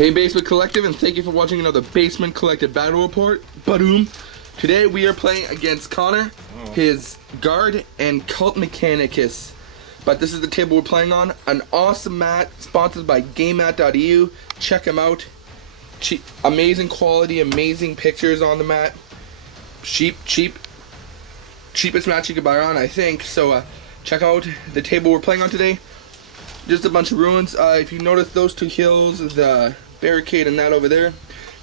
Hey Basement Collective, and thank you for watching another Basement Collective Battle Report. Badoom. Today we are playing against Connor, his guard, and Cult Mechanicus. But this is the table we're playing on. An awesome mat, sponsored by GameMat.eu. Check them out. Amazing quality, amazing pictures on the mat. Cheapest mat you could buy on, I think. So check out the table we're playing on today. Just a bunch of ruins. If you notice those two hills, the barricade and that over there,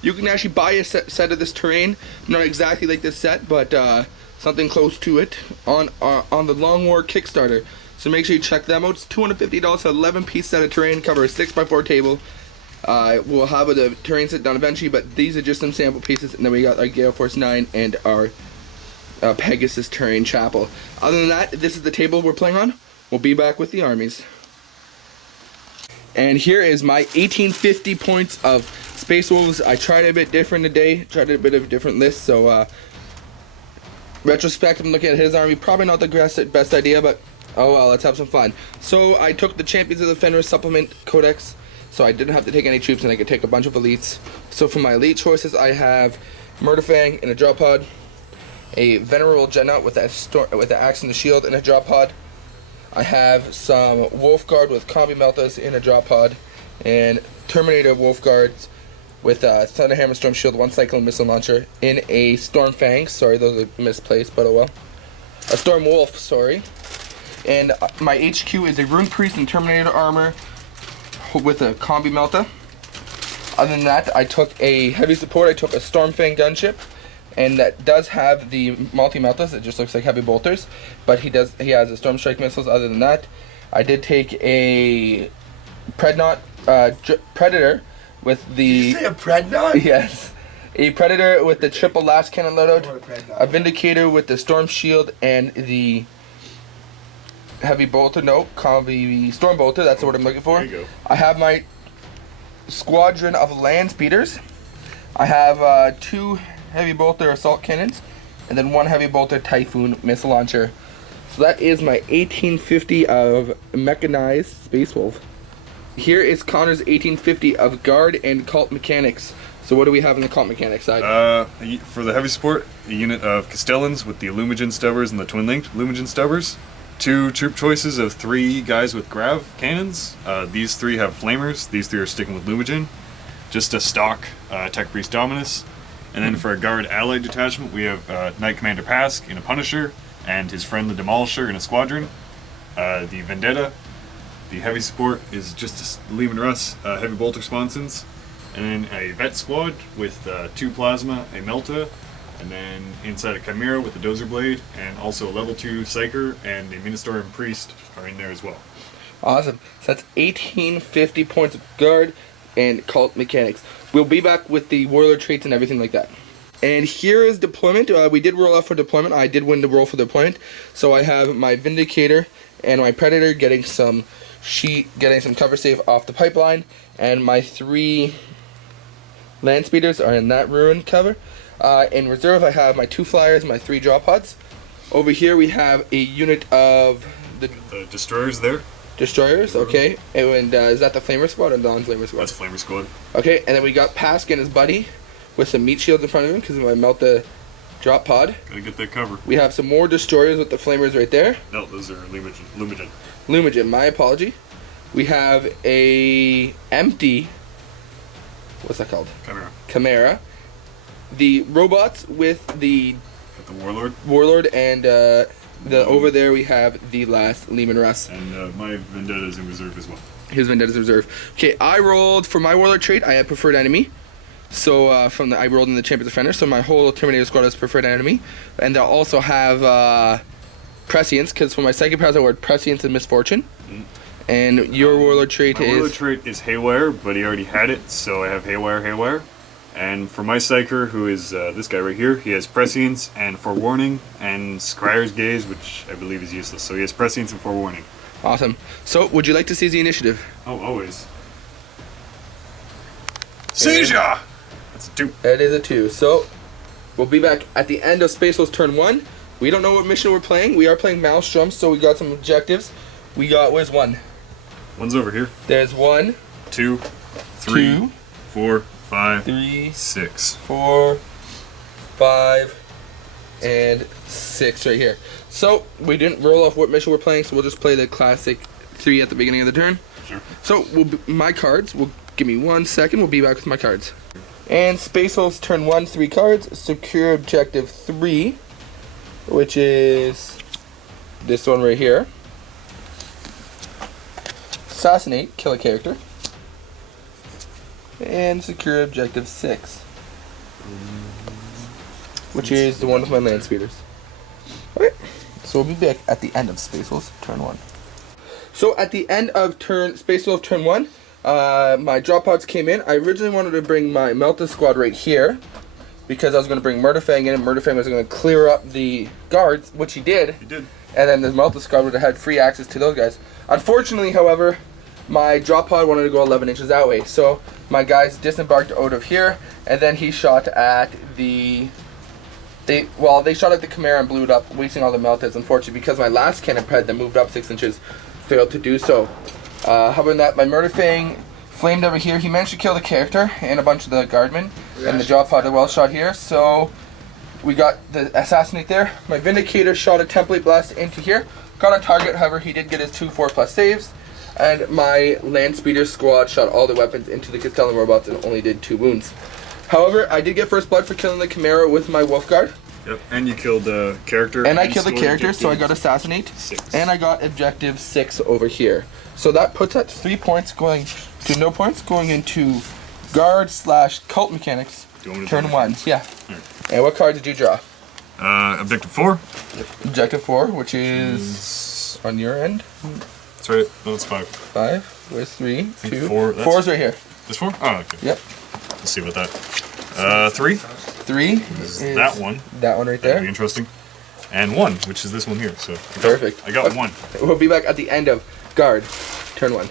you can actually buy a set of this terrain. Not exactly like this set, but something close to it on the Long War Kickstarter. So make sure you check them out. It's $250 for 11-piece set of terrain. Cover a 6x4 table. We'll have the terrain set done eventually, but these are just some sample pieces. And then we got our Gale Force 9 and our Pegasus terrain chapel. Other than that, this is the table we're playing on. We'll be back with the armies. And here is my 1850 points of Space Wolves. I tried a bit different today. Tried a bit of a different list. So, retrospect, I'm looking at his army. Probably not the best idea, but oh well, let's have some fun. So, I took the Champions of the Fenris Supplement Codex. So, I didn't have to take any troops, and I could take a bunch of elites. So, for my elite choices, I have Murderfang in a drop pod, a Venerable Dreadnought with the axe and the shield in a drop pod. I have some Wolf Guard with Combi Meltas in a drop pod, and Terminator Wolf Guards with Thunderhammer Storm Shield, 1 Cyclone Missile Launcher in a Storm Fang. Sorry, those are misplaced, but oh well. A Storm Wolf, sorry. And my HQ is a Rune Priest and Terminator Armor with a Combi Melta. Other than that, I took a heavy support. I took a Storm Fang gunship. And that does have the multi-meltas. It just looks like heavy bolters, but he has the Storm Strike missiles. Other than that, I did take a Predator with the. Did you say a Predator? Yes, a Predator with the triple last cannon loadout, a Vindicator with the Storm Shield and the heavy bolter. No, combi Storm Bolter. That's the word I'm looking for. There you go. I have my squadron of land speeders. I have 2 heavy bolter assault cannons, and then 1 heavy bolter Typhoon missile launcher. So that is my 1850 of mechanized Space Wolf. Here is Connor's 1850 of guard and cult mechanics. So what do we have in the cult mechanics side? For the heavy support, a unit of Castellans with the Illumigen Stubbers and the twin-linked Illumigen Stubbers. 2 troop choices of 3 guys with Grav cannons. These 3 have flamers. These 3 are sticking with Illumigen. Just a stock Tech Priest Dominus. And then for a guard allied detachment, we have Knight Commander Pask in a Punisher, and his friend the Demolisher in a squadron. The Vendetta, the heavy support, is just a Lehman Russ heavy bolter sponsons. And then a Vet squad with 2 Plasma, a Melta, and then inside a Chimera with a Dozer Blade, and also a level 2 Psyker and a Ministorium Priest are in there as well. Awesome. So that's 1850 points of guard and cult mechanics. We'll be back with the warlord traits and everything like that. And here is deployment. We did roll out for deployment. I did win the roll for deployment. So I have my Vindicator and my Predator getting some cover save off the pipeline, and my 3 land speeders are in that ruin cover. In reserve, I have my 2 flyers, my 3 drop pods. Over here we have a unit of the Destroyers there. Destroyers, okay. And is that the Flamer Squad or the non-Flamer Squad? That's Flamer Squad. Okay, and then we got Pask and his buddy with some meat shields in front of him because I melt the drop pod. Gotta get that cover. We have some more Destroyers with the Flamers right there. No, those are Lumigen. Lumigen, my apology. We have a empty, what's that called? Chimera. The robots with the Warlord and over there we have the last Lehman Russ. And my Vendetta is in reserve as well. His Vendetta is in reserve. Okay, I rolled for my Warlord trait. I had preferred enemy. So I rolled in the Champions of Fenris. So my whole Terminator squad is preferred enemy, and they'll also have prescience, because for my Psychic powers I word prescience and misfortune. And your Warlord trait is. Warlord trait is Haywire, but he already had it, so I have Haywire. And for my Psyker, who is this guy right here, he has Prescience and Forewarning and Scryer's Gaze, which I believe is useless. So he has Prescience and Forewarning. Awesome. So, would you like to see the initiative? Oh, always. Seizure! That's a 2. That is a 2. So, we'll be back at the end of Space Wolves turn 1. We don't know what mission we're playing. We are playing Maelstrom, so we got some objectives. We got, where's 1? One's over here. There's 1, 2, 3, 4, 5, 3, 6. 4, 5, and 6 right here. So we didn't roll off what mission we're playing, so we'll just play the classic 3 at the beginning of the turn. Sure. So my cards will give me 1 second. We'll be back with my cards. And Space Wolves turn 1, 3 cards. Secure objective 3, which is this one right here. Assassinate, kill a character. And secure objective 6, which is the one with my land speeders. Okay, so we'll be back at the end of Space Wolves turn 1. So at the end of Space Wolf turn 1, my drop pods came in. I originally wanted to bring my Melta squad right here because I was going to bring Murderfang in, and Murderfang was going to clear up the guards, which he did. He did. And then the Melta squad would have had free access to those guys. Unfortunately, however, my drop pod wanted to go 11 inches that way, so my guys disembarked out of here, and then he shot at the... They shot at the Chimera and blew it up, wasting all the Meltas. Unfortunately, because my last cannon pad that moved up 6 inches failed to do so. How about that? My Murderfang flamed over here. He managed to kill the character and a bunch of the guardmen, and the drop pod a well shot here. So we got the assassinate there. My Vindicator shot a template blast into here. Got on target, however, he did get his 2 4+ saves. And my land speeder squad shot all the weapons into the Castellan robots and only did 2 wounds. However, I did get first blood for killing the Chimera with my Wolf Guard. Yep, and you killed the character. And I killed the character, so I got assassinate. 6. And I got objective 6 over here. So that puts at 3 points going to no points, going into guard/cult mechanics. Turn 1. Yeah. Right. And what card did you draw? Objective 4. Yep. Objective 4, which is on your end. That's right. No, it's 5. 5. Where's 3? 2. 4. 4 is right here. This 4? Oh, okay. Yep. Let's see about that. 3. 3 is that one. That one right That'd there. be interesting. And 1, which is this one here. So Perfect. I got 1. We'll be back at the end of guard, turn 1.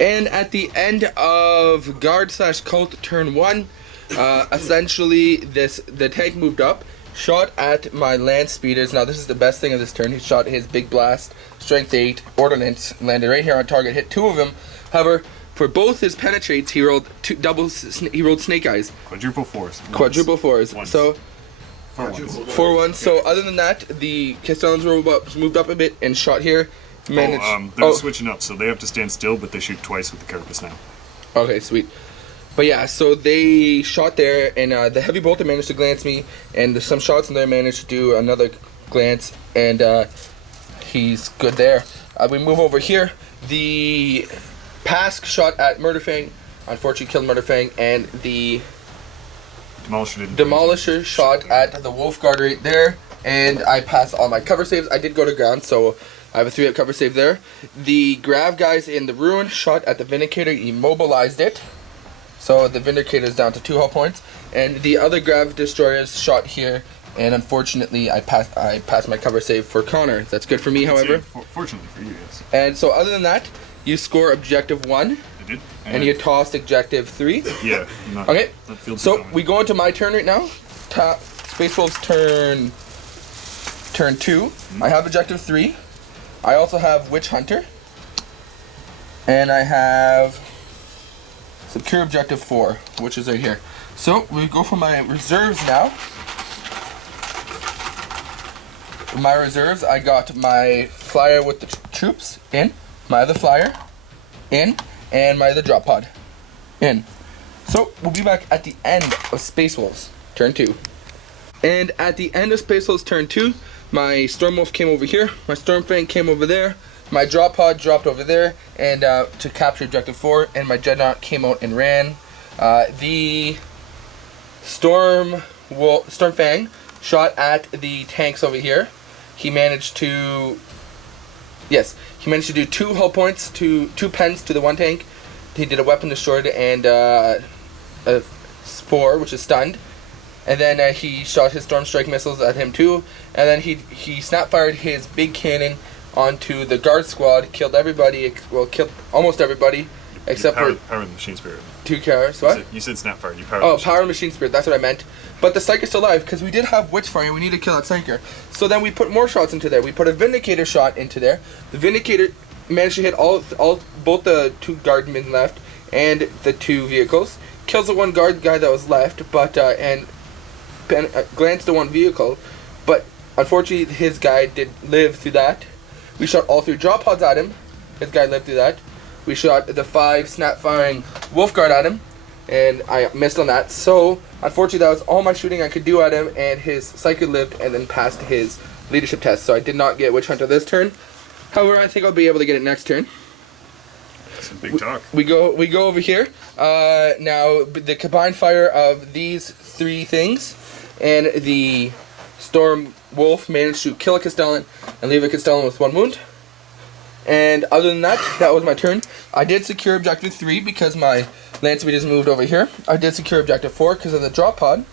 And at the end of guard/cult turn 1, essentially the tank moved up, shot at my land speeders. Now this is the best thing of this turn. He shot his big blast, strength 8 ordnance, landed right here on target, hit 2 of them. However, for both his penetrates, he rolled he rolled snake eyes. Quadruple 4s. Quadruple 4s. Once. So 4 ones. 4 1. So other than that, the Castellans robots moved up a bit and shot here. They're switching up, so they have to stand still, but they shoot twice with the carapace now. Okay, sweet. But yeah, so they shot there, and the heavy bolter managed to glance me, and some shots in there managed to do another glance, and he's good there. We move over here. The Pask shot at Murderfang, unfortunately killed Murderfang, and the Demolisher shot at the Wolf Guard right there, and I passed all my cover saves. I did go to ground, so I have a 3-up cover save there. The Grav guys in the Ruin shot at the Vindicator, immobilized it. So the Vindicator is down to 2 hull points. And the other Grav destroyers shot here, and unfortunately I passed my cover save for Connor. That's good for me, however. Fortunately for you, yes. And so other than that, you score objective 1. I did. And you tossed objective 3. Yeah. Okay. So we go into my turn right now. Space Wolves turn 2. I have objective 3. I also have Witch Hunter. And I have secure objective 4, which is right here. So we go for my reserves now. My reserves, I got my flyer with the troops in, my other flyer in, and my other drop pod in. So we'll be back at the end of Space Wolves turn 2. And at the end of Space Wolves turn 2, my Stormwolf came over here, my Stormfang came over there, my drop pod dropped over there, and to capture objective 4, and my Dreadnought came out and ran. The Stormfang shot at the tanks over here. He managed to do 2 hull points, 2 pens to the 1 tank. He did a weapon destroyed and a 4, which is stunned. And then he shot his Storm Strike missiles at him too. And then he snap fired his big cannon onto the guard squad, killed everybody, killed almost everybody, except for powered the machine spirit. 2 cars. What? You said snap fire. You powered. Power machine spirit. That's what I meant. But the Psyker's still alive because we did have Witchfire and we need to kill that Psyker. So then we put more shots into there. We put a Vindicator shot into there. The Vindicator managed to hit both the 2 guardmen left, and the 2 vehicles. Kills the 1 guard guy that was left, but glanced the 1 vehicle, but unfortunately his guy did live through that. We shot all 3 drop pods at him. His guy lived through that. We shot the 5 snap firing wolf guard at him, and I missed on that. So unfortunately that was all my shooting I could do at him, and his psychic lived and then passed his leadership test. So I did not get Witch Hunter this turn. However, I think I'll be able to get it next turn. That's a big talk. We go over here. Now the combined fire of these 3 things and the Storm Wolf managed to kill a Castellan and leave a Castellan with 1 wound. And other than that, that was my turn. I did secure objective 3 because my land speed has moved over here. I did secure objective 4 because of the drop pod,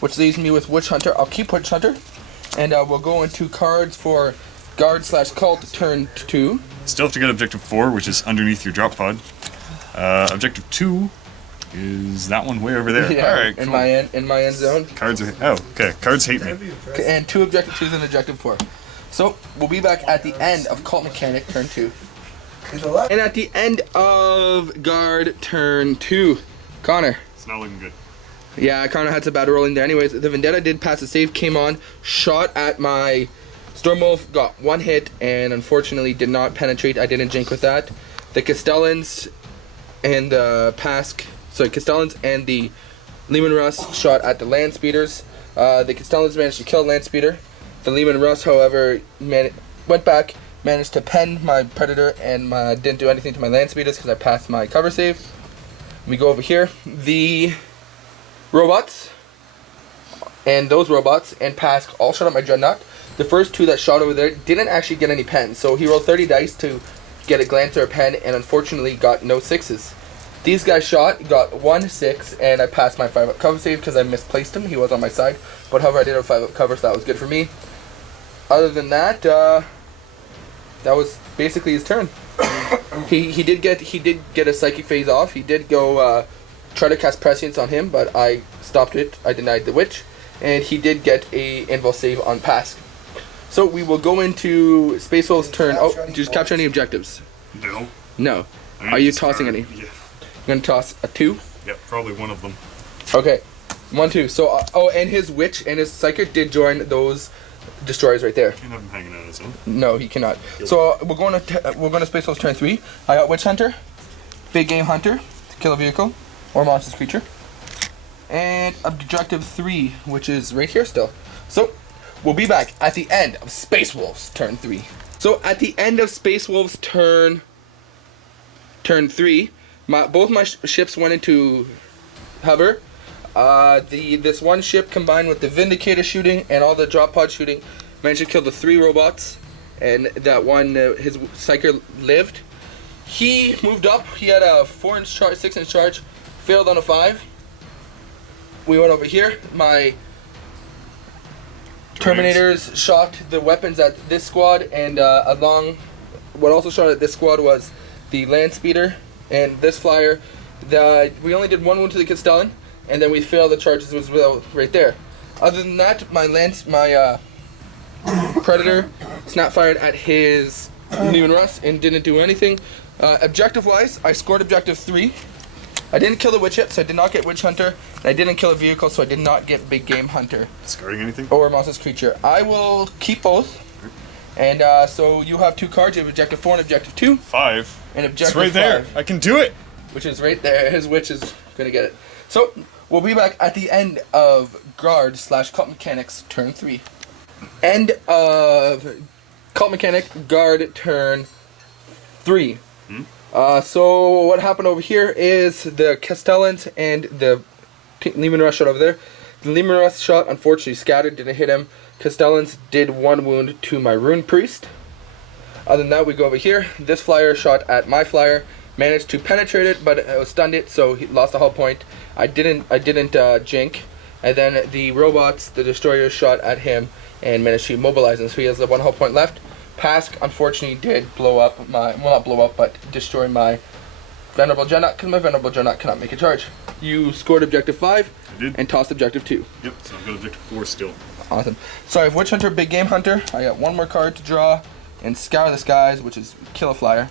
which leaves me with Witch Hunter. I'll keep Witch Hunter, and we'll go into cards for guard/cult turn 2. Still have to get objective 4, which is underneath your drop pod. Objective 2 is that one way over there. Yeah, all right, cool. in my end zone. Cards are okay. Cards hate me. And 2 objective 2s and objective 4. So we'll be back at the end of Cult Mechanic turn 2. And at the end of guard turn 2, Connor. It's not looking good. Yeah, I kind of had some bad rolling there. Anyways, the Vendetta did pass the save, came on, shot at my Stormwolf, got 1 hit, and unfortunately did not penetrate. I didn't jink with that. The Castellans and the Castellans and the Lehman Russ shot at the land speeders. The Castellans managed to kill land speeder. The Lehman Russ, however, went back, managed to pen my Predator, and didn't do anything to my land speeders because I passed my cover save. We go over here. The robots and those robots and Pask all shot at my Dreadnought. The first 2 that shot over there didn't actually get any pens, so he rolled 30 dice to get a glance or a pen, and unfortunately got no 6s. These guys shot, got 1 6, and I passed my 5-up cover save because I misplaced him. He was on my side, but however I did have 5-up cover, so that was good for me. Other than that, that was basically his turn. he did get a psychic phase off. He did go try to cast prescience on him, but I stopped it. I denied the witch, and he did get a invul save on Pask. So we will go into Space Wolf's turn. Oh, did you capture any objectives? No. No. Are you tossing any? Yeah. You're gonna toss a 2? Yeah, probably one of them. Okay, 1 2. So and his witch and his psychic did join those destroyers right there. Can't have him hanging on his own. No, he cannot. So we're going to Space Wolf's turn 3. I got Witch Hunter, Big Game Hunter to kill a vehicle or monstrous creature, and objective 3, which is right here still. So we'll be back at the end of Space Wolf's turn 3. So at the end of Space Wolf's turn 3, both my ships went into hover. This one ship combined with the Vindicator shooting and all the drop pod shooting managed to kill the 3 robots, and that one his Psyker lived. He moved up. He had a 4-inch charge, 6-inch charge, failed on a 5. We went over here. My Terminators shot the weapons at this squad, and what also shot at this squad was the land speeder and this flyer. We only did 1 wound to the Castellan, and then we failed the charges as well right there. Other than that, my Predator snap fired at his Lehman Russ and didn't do anything. Objective wise, I scored objective 3. I didn't kill the witch yet, so I did not get Witch Hunter. And I didn't kill a vehicle, so I did not get Big Game Hunter. Discarding anything? Or monstrous creature. I will keep both. And so you have 2 cards. You have objective 4 and objective 2. 5. And objective it's right there. 5. I can do it. Which is right there. His witch is gonna get it. So we'll be back at the end of Guard/Cult Mechanics turn 3. End of Cult Mechanic Guard turn 3. So what happened over here is the Castellans and the Lehman Russ shot over there. The Lehman Russ shot unfortunately scattered, didn't hit him. Castellans did 1 wound to my Rune Priest. Other than that, we go over here. This flyer shot at my flyer, managed to penetrate it, but it was stunned it, so he lost a hull point. I didn't jink. And then the robots, the destroyers, shot at him and managed to immobilize him, so he has the 1 hull point left. Pask unfortunately did blow up not blow up, but destroy my Venerable Dreadnought, because my Venerable Dreadnought cannot make a charge. You scored objective 5 I did. and tossed objective 2. Yep, so I've got objective 4 still. Awesome. So I have Witch Hunter, Big Game Hunter. I got 1 more card to draw and Scour the Skies, which is kill a flyer.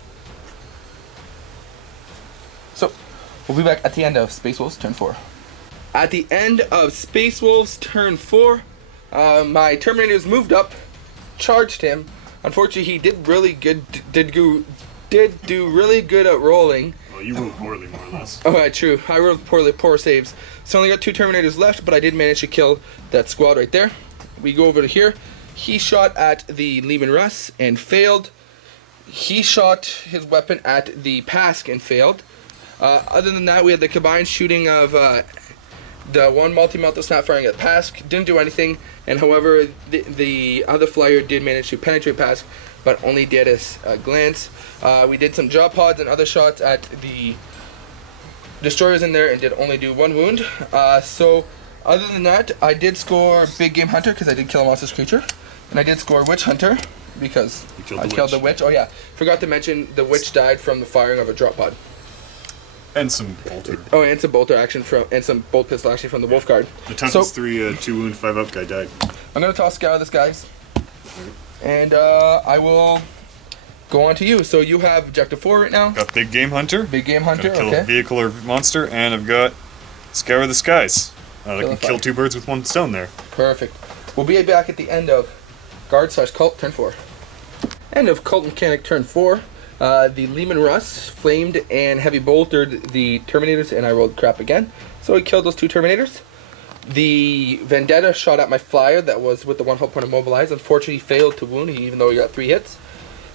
So We'll be back at the end of Space Wolves turn 4. At the end of Space Wolves turn 4, my Terminators moved up, charged him. Unfortunately, he did really good. Did do really good at rolling. Well, you rolled poorly, more or less. Oh, yeah, true. I rolled poor saves. So I only got 2 Terminators left, but I did manage to kill that squad right there. We go over to here. He shot at the Lehman Russ and failed. He shot his weapon at the Pask and failed. Other than that, we had the combined shooting of the one multi-melt snap firing at Pask. Didn't do anything, and however, the other flyer did manage to penetrate Pask, but only did a glance. We did some jaw pods and other shots at the destroyers in there and did only do 1 wound. So other than that, I did score Big Game Hunter because I did kill a monstrous creature, and I did score Witch Hunter because I killed the witch. Oh yeah, forgot to mention the witch died from the firing of a drop pod. And some bolter. Oh, and some bolter action and some bolt pistol action from the Wolf Guard. The Tempest 3, 2 wound, 5 up guy died. I'm gonna toss Scour this guys, and I will go on to you. So you have objective 4 right now. Got Big Game Hunter. Big Game Hunter. Kill Okay. a vehicle or monster, and I've got Scour the Skies. I can kill 2 birds with 1 stone there. Perfect. We'll be back at the end of Guard/Cult turn 4. End of Cult Mechanic turn 4. The Lehman Russ flamed and heavy boltered the Terminators, and I rolled crap again. So I killed those 2 Terminators. The Vendetta shot at my flyer that was with the 1 hull point immobilized. Unfortunately, he failed to wound, even though he got 3 hits.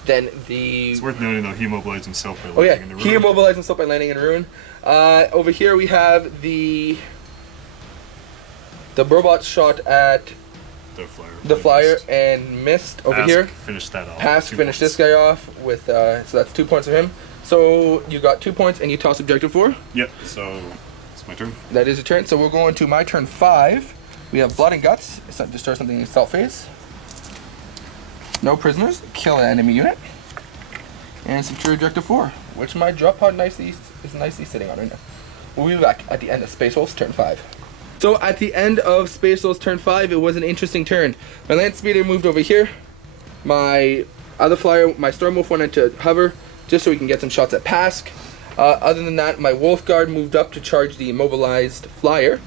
Then It's worth noting though, he immobilized himself by Oh yeah, landing in the ruin. he immobilized himself by landing in a ruin. Over here we have the robot shot at the flyer and missed over Pask here. Finished that off. Pask 2 finished points. this guy off with so that's 2 points for him. So you got 2 points and you toss objective 4. Yep, so it's my turn. That is your turn. So we'll go into my turn 5. We have Blood and Guts. Destroy something in stealth phase. No prisoners. Kill an enemy unit. And secure objective 4, which my drop pod is nicely sitting on right now. We'll be back at the end of Space Wolves turn 5. So at the end of Space Wolves turn 5, it was an interesting turn. My Land Speeder moved over here. My other flyer, my Storm Wolf went into hover, just so we can get some shots at Pask. Other than that, my Wolf Guard moved up to charge the immobilized flyer.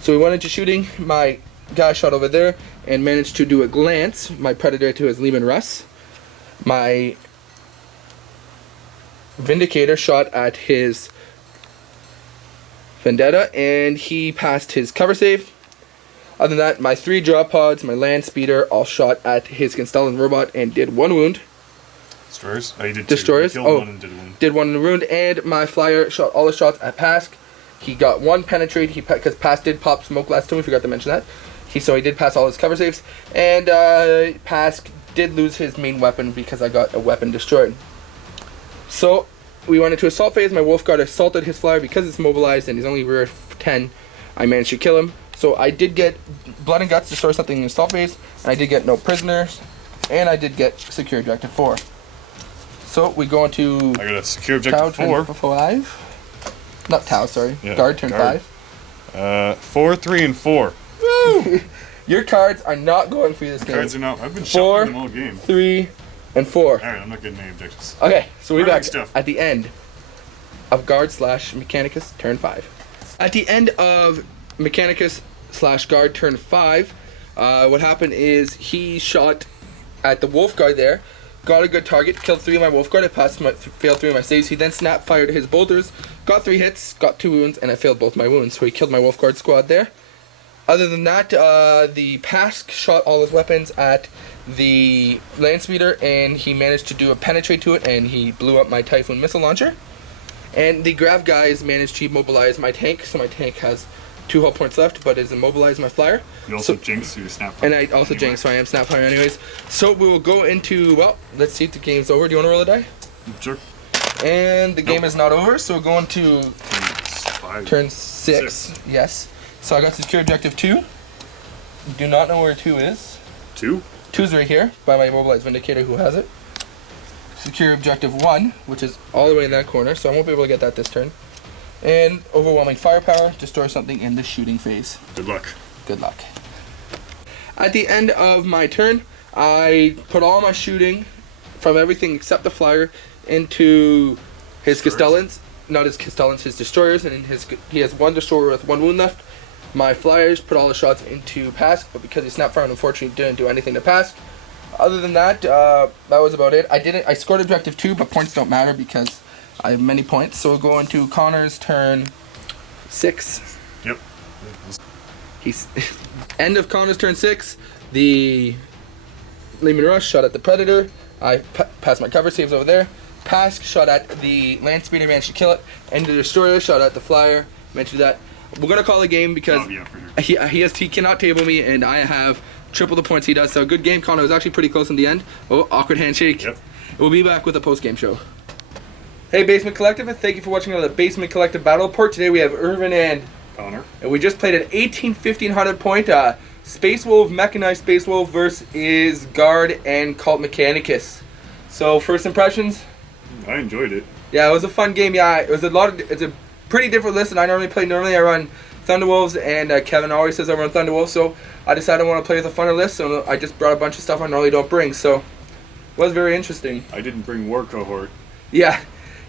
So we went into shooting. My guy shot over there and managed to do a glance. My Predator to his Lehman Russ. My Vindicator shot at his Vendetta, and he passed his cover save. Other than that, my 3 drop pods, my Land Speeder, all shot at his Constellan robot and did 1 wound. Destroyers? Oh, you did Destroyers? 2. You killed 1 and did 1. Did 1 wound, and my flyer shot all the shots at Pask. He got 1 penetrate, because Pask did pop smoke last time, we forgot to mention that. So he did pass all his cover saves, and Pask did lose his main weapon because I got a weapon destroyed. So we went into assault phase. My Wolf Guard assaulted his flyer because it's mobilized and he's only rear 10. I managed to kill him. So I did get Blood and Guts, destroy something in assault phase, and I did get no prisoners, and I did get secure objective 4. So we go into I got a secure Tau objective 4. turn 5. Not Tau, sorry. Yeah, Guard turn Guard. 5. 4, 3, and 4. Woo! Your cards are not going for you this game. Cards are not. I've been 4, shuffling them all game. 3, and 4. Alright, I'm not getting any objectives. Okay, so we're Burning back stuff. at the end of Guard/Mechanicus turn 5. At the end of Mechanicus/Guard turn 5, what happened is he shot at the Wolf Guard there, got a good target, killed 3 of my Wolf Guard, I failed 3 of my saves. He then snap fired his bolters, got 3 hits, got 2 wounds, and I failed both my wounds. So he killed my Wolf Guard squad there. Other than that, the Pask shot all his weapons at the Land Speeder, and he managed to do a penetrate to it, and he blew up my Typhoon missile launcher. And the Grav guys managed to immobilize my tank, so my tank has 2 hull points left, but is immobilized my flyer. You also jinx your snap. And I also jinx, so I am snap fire anyways. So we will go into, well, let's see if the game's over. Do you want to roll a die? Sure. And the game is not over, so we'll go into turn 6. 6. Yes. So I got secure objective 2. Do not know where 2 is. 2? 2's right here by my immobilized Vindicator who has it. Secure objective 1, which is all the way in that corner, so I won't be able to get that this turn. And overwhelming firepower, destroy something in the shooting phase. Good luck. Good luck. At the end of my turn, I put all my shooting from everything except the flyer into his Destroyers? Castellans. not his Castellans, his destroyers, and he has one destroyer with 1 wound left. My flyers put all the shots into Pask, but because he snapped fire, unfortunately didn't do anything to Pask. Other than that, that was about it. I scored objective 2, but points don't matter because I have many points. So we'll go into Connor's turn 6. Yep. He's end of Connor's turn 6. The Lehman Rush shot at the Predator. I passed my cover saves over there. Pask shot at the Land Speeder, managed to kill it. And the Destroyer shot at the Flyer. Mentioned that. We're gonna call a game because he cannot table me, and I have triple the points he does. So good game, Connor. It was actually pretty close in the end. Oh, awkward handshake. Yep. We'll be back with a post-game show. Hey, Basement Collective. Thank you for watching another Basement Collective Battle Report. Today we have Irvin and Connor. And we just played an 1500 point Space Wolf, Mechanized Space Wolf versus Guard and Cult Mechanicus. So first impressions? I enjoyed it. Yeah, it was a fun game. Yeah, it's a pretty different list than I normally play. Normally I run Thunderwolves, and Kevin always says I run Thunderwolves, so I decided I want to play with a funner list, so I just brought a bunch of stuff I normally don't bring, so it was very interesting. I didn't bring War Cohort. Yeah,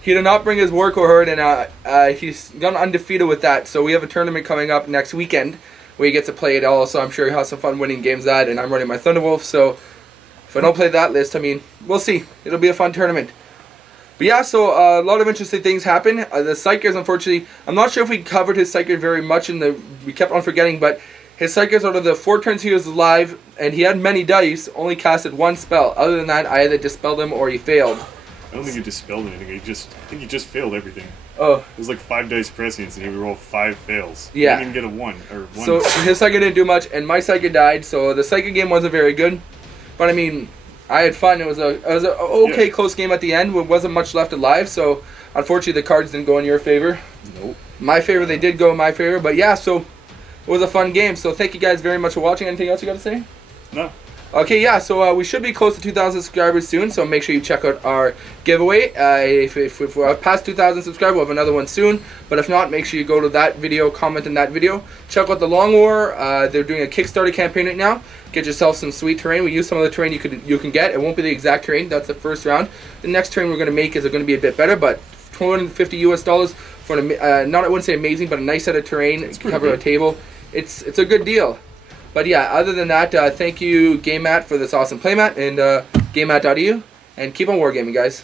he did not bring his War Cohort, and he's gone undefeated with that, so we have a tournament coming up next weekend where he gets to play it all, so I'm sure he'll have some fun winning games that, and I'm running my Thunderwolf, so if I don't play that list, I mean, we'll see. It'll be a fun tournament. But yeah, so a lot of interesting things happen. The Psychers, unfortunately, I'm not sure if we covered his Psyker very much, we kept on forgetting, but his Psychers, out of the 4 turns he was alive, and he had many dice, only casted 1 spell. Other than that, I either dispelled him or he failed. I don't think he dispelled anything. I think he just failed everything. Oh. It was like 5 dice prescience, and he would roll 5 fails. Yeah. He didn't get a 1 or 1. So his Psyker didn't do much, and my Psyker died, so the Psyker game wasn't very good. But I mean, I had fun. It was a okay close game at the end. There wasn't much left alive, so unfortunately the cards didn't go in your favor. Nope. My favor, they did go in my favor. But yeah, so it was a fun game. So thank you guys very much for watching. Anything else you got to say? No. Okay, yeah, so we should be close to 2,000 subscribers soon, so make sure you check out our giveaway. If we're past 2,000 subscribers, we'll have another one soon. But if not, make sure you go to that video, comment in that video. Check out the Long War. They're doing a Kickstarter campaign right now. Get yourself some sweet terrain. We use some of the terrain you can get. It won't be the exact terrain. That's the first round. The next terrain we're going to make is going to be a bit better, but $250 for an, I wouldn't say amazing, but a nice set of terrain, cover a table. It's a good deal. But yeah, other than that, thank you, Game Mat, for this awesome playmat, and GameMat.eu, and keep on wargaming, guys.